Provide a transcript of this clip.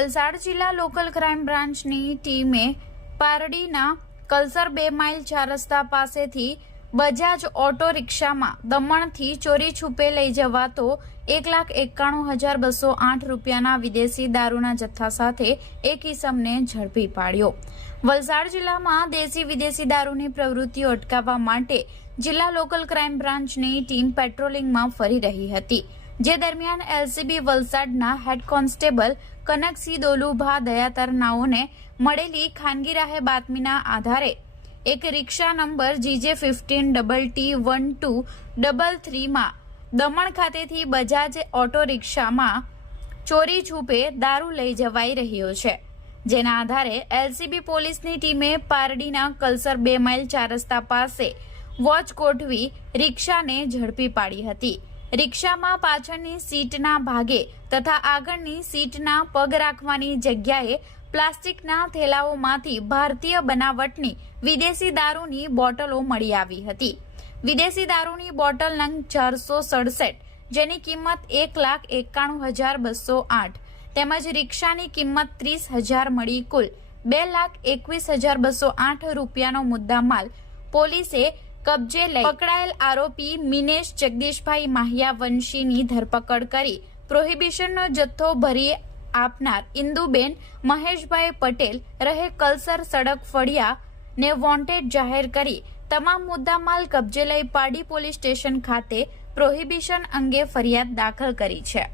વલસાડ જિલ્લા local crime બ્રાન્ચની ટીમે પારડીના કલસર 2 માઇલ 4 રસ્તા પાસેથી બજાજ ઓટો રિક્ષામાં દમણથી ચોરી છુપે લઈ જવાતો 1,91,208 રૂપિયાના વિદેશી દારૂના જથ્થા સાથે એક ઇસમને ઝડપી પાડ્યો। વલસાડ જિલ્લામાં દેશી વિદેશી દારૂની પ્રવૃત્તિઓ અટકાવવા માટે જિલ્લા લોકલ ક્રાઇમ બ્રાન્ચની ટીમ પેટ્રોલિંગમાં ફરી રહી હતી, જે દરમિયાન એલસીબી વલસાડના હેડ કોન્સ્ટેબલ કનકસિંહ દોલુભા દયાતર નાઓને મળેલી ખાનગી રાહે બાતમીના આધારે એક રિક્ષા નંબર GJ15TT1233 માં દમણ ખાતેથી બજાજ ઓટો રિક્ષામાં ચોરી છુપે દારૂ લઈ જવાઈ રહ્યો છે, જેના આધારે એલસીબી પોલીસની ટીમે પારડીના કલસર 2 માઇલ 4 રસ્તા પાસે વોચ ગોઠવી રિક્ષાને ઝડપી પાડી હતી। રિક્ષામાં પાછળની સીટના ભાગે તથા આગળની સીટના પગ રાખવાની જગ્યાએ પ્લાસ્ટિકના થેલાઓમાંથી ભારતીય બનાવટની વિદેશી દારૂની બોટલો મળી આવી હતી। વિદેશી દારૂની બોટલ નંગ 467, જેની કિંમત 1,91,208 તેમજ રિક્ષાની કિંમત 30,000 મળી કુલ 2,21,208 રૂપિયાનો મુદ્દામાલ પોલીસે કબજે લઈ પકડાયેલ આરોપી મિનેશ જગદીશભાઈ માહિયાવંશીની ધરપકડ કરી પ્રોહિબિશનનો જથ્થો ભરી આપનાર ઇન્દુબેન મહેશભાઈ પટેલ રહે કલસર સડક ફળિયા ને વોન્ટેડ જાહેર કરી તમામ મુદ્દામાલ કબજે લઈ પારડી પોલીસ સ્ટેશન ખાતે પ્રોહિબિશન અંગે ફરિયાદ દાખલ કરી છે।